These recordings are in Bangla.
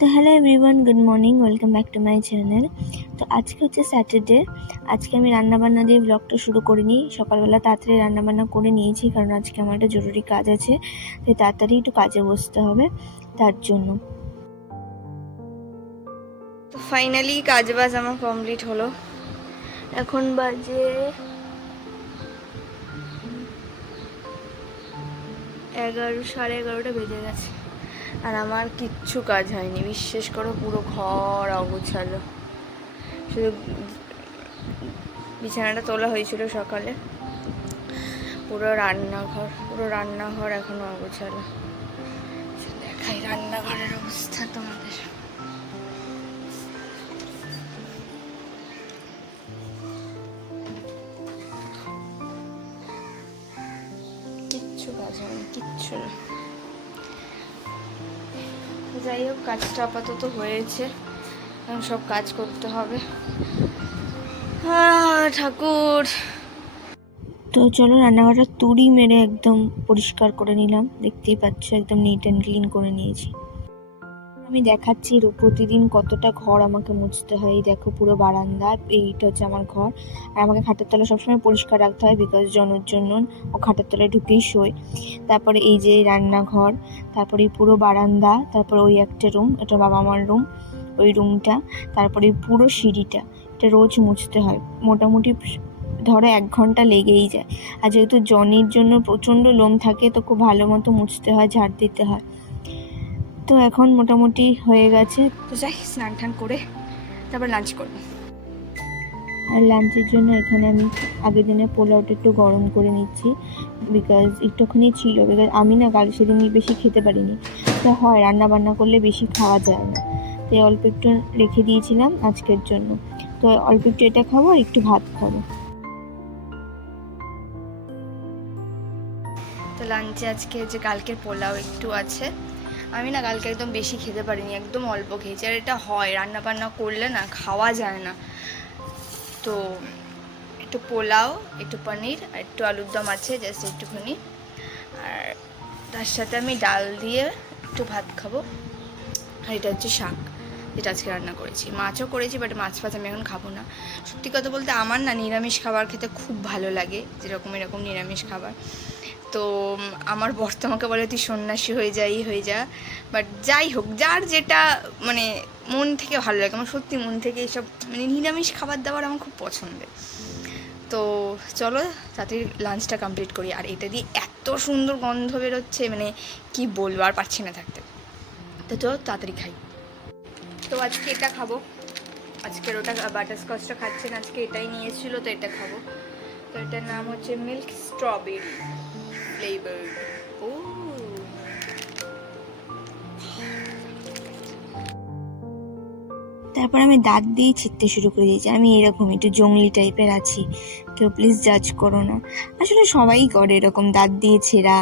তো hello everyone, good morning, welcome back to my channel. তো আজকে হচ্ছে স্যাটারডে। আজকে আমি রান্নাবান্না দিয়ে ব্লগটা শুরু করিনি। সকালবেলা তাড়াতাড়ি রান্নাবান্না করে নিয়েছি, কারণ আজকে আমার একটা জরুরি কাজ আছে, তাই তাড়াতাড়ি একটু কাজে বসতে হবে তার জন্য। তো ফাইনালি কাজ বাজ আমার কমপ্লিট হলো। এখন বাজে 11:30 বেজে গেছে, আর আমার কিচ্ছু কাজ হয়নি, বিশ্বাস করো। পুরো ঘর অগোছালো, শুধু বিছানাটা তোলা হয়েছিল সকালে। পুরো রান্নাঘর এখনো অগোছালো। দেখাই রান্নাঘরের অবস্থা তোমাদের। কিচ্ছু কাজ হয়নি, কিচ্ছু না। যাই হোক, কাজটা আপাতত হয়েছে, এখন সব কাজ করতে হবে। ঠাকুর। তো চলো রান্নাঘরটা তুড়ি মেরে একদম পরিষ্কার করে নিলাম। দেখতেই পাচ্ছ, একদম নিট অ্যান্ড ক্লিন করে নিয়েছি। আমি দেখাচ্ছি প্রতিদিন কতটা ঘর আমাকে মুছতে হয়। এই দেখো, পুরো বারান্দা, এইটা হচ্ছে আমার ঘর। আর আমাকে খাটের তলা সবসময় পরিষ্কার রাখতে হয়, বিকজ জনের জন্য ও খাটের তলায় ঢুকেই শোয়। তারপরে এই যে রান্নাঘর, তারপরে পুরো বারান্দা, তারপরে ওই একটা রুম, এটা বাবা মার রুম, ওই রুমটা, তারপরে পুরো সিঁড়িটা, এটা রোজ মুছতে হয়। মোটামুটি ধরো 1 ঘন্টা লেগেই যায়। আর যেহেতু জনির জন্য প্রচণ্ড লোম থাকে, তো খুব ভালো মতো মুছতে হয়, ঝাড় দিতে হয়। তো এখন মোটামুটি হয়ে গেছে, তো যাই স্নান টান করে তারপর লাঞ্চ করব। আর লাঞ্চের জন্য এখানে আমি আগের দিনে পোলাওটা একটু গরম করে নিচ্ছি, বিকজ একটুখানি ছিল। বিকজ আমি না কাল সেদিন বেশি খেতে পারিনি। তো হয়, রান্না বান্না করলে বেশি খাওয়া যায় না, তাই অল্প একটু রেখে দিয়েছিলাম আজকের জন্য। তো অল্প একটু এটা খাবো আর একটু ভাত খাবো। তো লাঞ্চে আজকে যে কালকের পোলাও একটু আছে। আমি না কালকে একদম বেশি খেতে পারিনি, একদম অল্প খেয়েছি। আর এটা হয়, রান্না বান্না করলে না খাওয়া যায় না। তো একটু পোলাও, একটু পনির আর একটু আলুর দম আছে, জাস্ট একটুখানি। আর তার সাথে আমি ডাল দিয়ে একটু ভাত খাবো। আর এটা হচ্ছে শাক, যেটা আজকে রান্না করেছি। মাছও করেছি, বাট মাছ ফাছ আমি এখন খাবো না। সত্যি কথা বলতে আমার না নিরামিষ খাবার খেতে খুব ভালো লাগে, যেরকম এরকম নিরামিষ খাবার। তো আমার বর তো আমাকে বলে তুই সন্ন্যাসী হয়ে যা। বাট যাই হোক, যার যেটা মানে মন থেকে ভালো লাগে, আমার সত্যি মন থেকে এইসব মানে নিরামিষ খাবার দাবার আমার খুব পছন্দের। তো চলো তাড়াতাড়ি লাঞ্চটা কমপ্লিট করি। আর এটা দিয়ে এত সুন্দর গন্ধ বেরোচ্ছে, মানে কি বলবো, আর পারছি না থাকতে। তো চলো তাড়াতাড়ি খাই। তো আজকে এটা খাবো, আজকের ওটা বাটারস্কচটা খাচ্ছি না, আজকে এটাই নিয়েছিল, তো এটা খাবো। তো এটার নাম হচ্ছে মিল্ক স্ট্রবেরি ফ্লেভার। ও তারপর আমি দাঁত দিয়ে ছিটতে শুরু করে দিয়েছি। আমি এরকম একটু জঙ্গলি টাইপের আছি, কেউ প্লিজ জাজ করো না। আসলে সবাই করে এরকম দাঁত দিয়ে ছেঁড়া,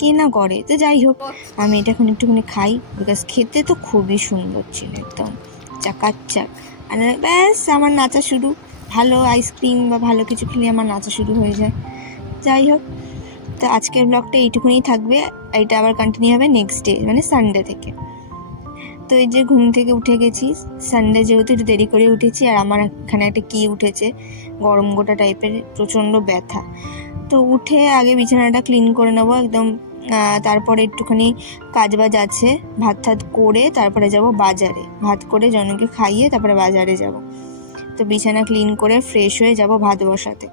কে না করে। তো যাই হোক, আমি এটা এখন একটুখানি খাই, বিকজ খেতে তো খুবই সুন্দর ছিল, একদম চাকাচ্চাক। আর ব্যাস আমার নাচা শুরু। ভালো আইসক্রিম বা ভালো কিছু খেলে আমার নাচা শুরু হয়ে যায়। যাই হোক, তো আজকের ব্লগটা এইটুকুনি থাকবে। এটা আবার কন্টিনিউ হবে নেক্সট ডে, মানে সানডে থেকে। তো এই যে ঘুম থেকে উঠে গেছি, সানডে যেহেতু একটু দেরি করে উঠেছি। আর আমার এখানে একটা কি উঠেছে, গরম গোটা টাইপের, প্রচণ্ড ব্যথা। তো উঠে আগে বিছানাটা ক্লিন করে নেবো একদম। তারপরে একটুখানি কাজবাজ আছে, ভাত ঠাত করে তারপরে যাব বাজারে। ভাত করে জনকে খাইয়ে তারপরে বাজারে যাব। তো বিছানা ক্লিন করে ফ্রেশ হয়ে যাব ভাত বসাতে।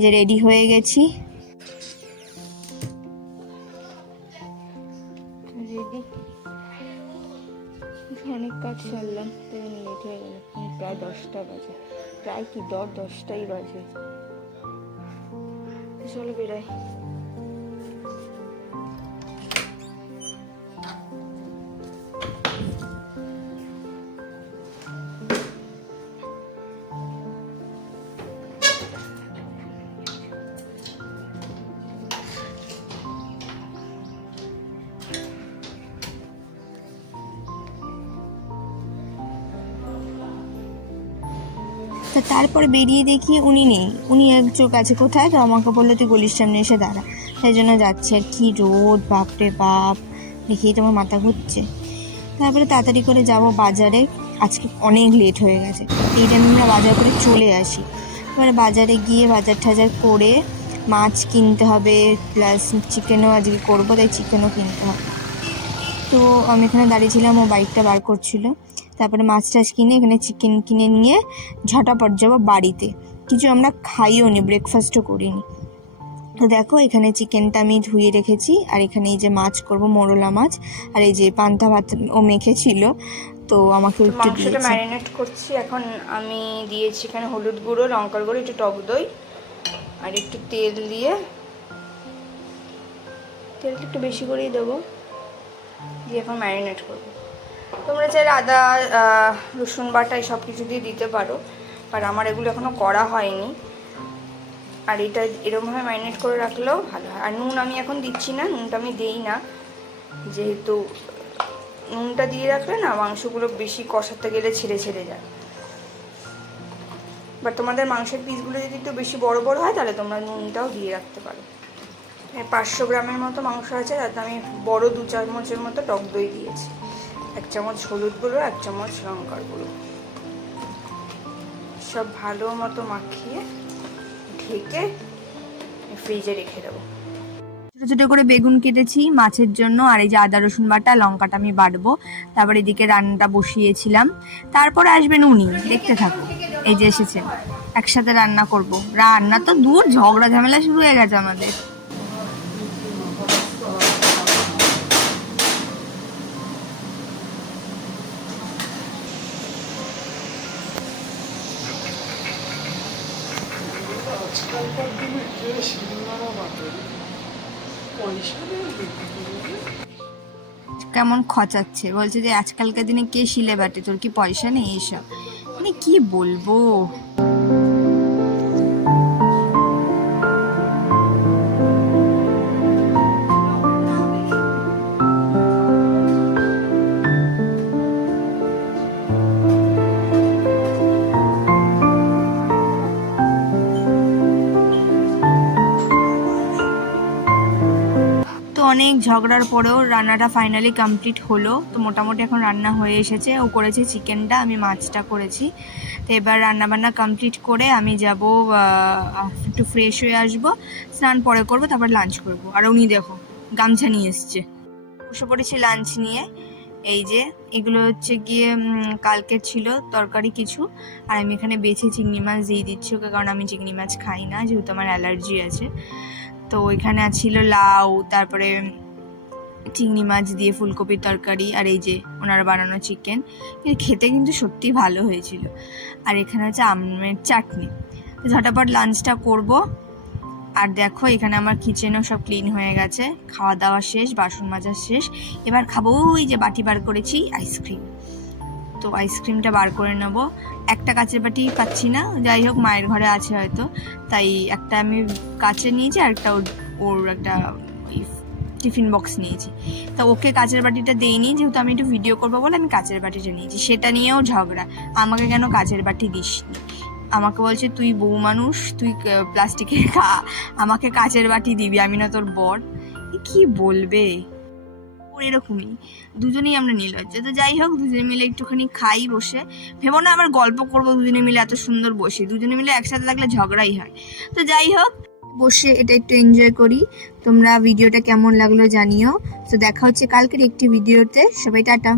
যে রেডি হয়ে গেছি, রেডি। অনেক কাজ সারলাম, তাই লেট হয়ে গেল। প্রায় 10টা বাজে, প্রায় কি 10টাই বাজে। চলো বেরাই। তা তারপরে বেরিয়ে দেখি উনি নেই, উনি এক চোখ আছে কোথায়। তো আমাকে বললো তুই গলির সামনে এসে দাঁড়া। তাই জন্য যাচ্ছে। আর কি রোদ, বাপরে বাপ, দেখেই তোমার মাথা ঘুরছে। তারপরে তাড়াতাড়ি করে যাব বাজারে, আজকে অনেক লেট হয়ে গেছে। এই টাইমে আমরা বাজার করে চলে আসি। এবারে বাজারে গিয়ে বাজার টাজার করে মাছ কিনতে হবে, প্লাস চিকেনও আজকে করবো, তাই চিকেনও কিনতে হবে। তো আমি এখানে দাঁড়িয়েছিলাম, ও বাইকটা বার করছিল। তারপরে মাছ টাছ কিনে এখানে চিকেন কিনে নিয়ে ঝটাপট যাবো বাড়িতে। কিছু আমরা খাইও নি, ব্রেকফাস্টও করিনি। তো দেখো এখানে চিকেনটা আমি ধুয়ে রেখেছি, আর এখানে এই যে মাছ করব, মোরলা মাছ, আর এই যে পান্তা ভাত ও মেখেছিল, তো আমাকে একটু মাংসটা ম্যারিনেট করছি। এখন আমি দিয়েছি এখানে হলুদ গুঁড়ো, লঙ্কার গুঁড়ো, একটু টক দই আর একটু তেল দিয়ে, তেলটা একটু বেশি করেই দেবো, দিয়ে এখন ম্যারিনেট করবো। তোমরা চাইলে আদা রসুন বাটা এই সব কিছু দিয়ে দিতে পারো, আর আমার এগুলো এখনও করা হয়নি। আর এটা এরকমভাবে ম্যারিনেট করে রাখলেও ভালো হয়। আর নুন আমি এখন দিচ্ছি না, নুনটা আমি দিই না, যেহেতু নুনটা দিয়ে রাখলে না মাংসগুলো বেশি কষাতে গেলে ছেড়ে ছেড়ে যায়। বাট তোমাদের মাংসের পিসগুলো যদি একটু বেশি বড় বড় হয় তাহলে তোমরা নুনটাও দিয়ে রাখতে পারো। 500 গ্রামের মতো মাংস আছে, তাতে আমি বড় 2 চামচের মতো টক দই দিয়েছি, 1 চামচ হলুদ গুঁড়ো, 1 চামচ লঙ্কার গুঁড়ো, সব ভালো মতো মাখিয়ে ঢেকে ফ্রিজে রেখে দেবো। ছোটো ছোটো করে বেগুন কেটেছি মাছের জন্য, আর এই যে আদা রসুন বাটা, লঙ্কাটা আমি বাটবো। তারপর এদিকে রান্নাটা বসিয়েছিলাম। তারপরে আসবেন উনি, দেখতে থাকো। এই যে এসেছেন, একসাথে রান্না করব। রান্না তো দূর, ঝগড়া ঝামেলা শুরু হয়ে গেছে আমাদের। কেমন খচাচ্ছে, বলছে যে আজকালকার দিনে কে শিলে বাটে, তোর কি পয়সা নেই? এইসব মানে কি বলবো। অনেক ঝগড়ার পরেও রান্নাটা ফাইনালি কমপ্লিট হলো। তো মোটামুটি এখন রান্না হয়ে এসেছে। ও করেছে চিকেনটা, আমি মাছটা করেছি। তো এবার রান্নাবান্না কমপ্লিট করে আমি যাব একটু ফ্রেশ হয়ে আসবো, স্নান পরে করবো, তারপর লাঞ্চ করব। আর উনি দেখো গামছা নিয়ে এসছে, বসে পড়েছি লাঞ্চ নিয়ে। এই যে এগুলো হচ্ছে গিয়ে কালকের ছিল তরকারি কিছু, আর আমি এখানে বেছে চিংড়ি মাছ দিয়ে দিচ্ছি ওকে, কারণ আমি চিংড়ি মাছ খাই না, যেহেতু আমার অ্যালার্জি আছে। তো এখানে ছিল লাউ, তারপরে চিংড়ি মাছ দিয়ে ফুলকপির তরকারি, আর এই যে ওনারা বানানো চিকেন। খেতে কিন্তু সত্যি ভালো হয়েছিল। আর এখানে হচ্ছে আমের চাটনি। তো ঝটাপট লাঞ্চটা করব। আর দেখো এখানে আমার কিচেনও সব ক্লিন হয়ে গেছে, খাওয়া দাওয়া শেষ, বাসন মাজা শেষ। এবার খাবো ওই যে বাটি বার করেছি আইসক্রিম। তো আইসক্রিমটা বার করে নেব। একটা কাচের বাটি পাচ্ছি না, যাই হোক মায়ের ঘরে আছে হয়তো, তাই একটা আমি কাচের নিয়েছি, আর একটা ওর একটা টিফিন বক্স নিয়েছি। তা ওকে কাচের বাটিটা দেইনি, যেহেতু আমি একটু ভিডিও করবো বলে আমি কাচের বাটিটা নিয়েছি। সেটা নিয়েও ঝগড়া, আমাকে কেন কাচের বাটি দিসনি। আমাকে বলছে তুই বউ মানুষ, তুই প্লাস্টিকের খা, আমাকে কাচের বাটি দিবি, আমি না তোর বর। কি বলবে, এরকমই দুজনেই আমরা নির্লজ্জ। তো যাই হোক, দুজনে মিলে একটুখানি খাই বসে। ভেবো না আবার গল্প করবো দুজনে মিলে, এত সুন্দর বসে। দুজনে মিলে একসাথে থাকলে ঝগড়াই হয়। তো যাই হোক, বসে এটা একটু এনজয় করি। তোমরা ভিডিওটা কেমন লাগলো জানিও। তো দেখা হচ্ছে কালকের একটি ভিডিওতে। সবাই টাটা।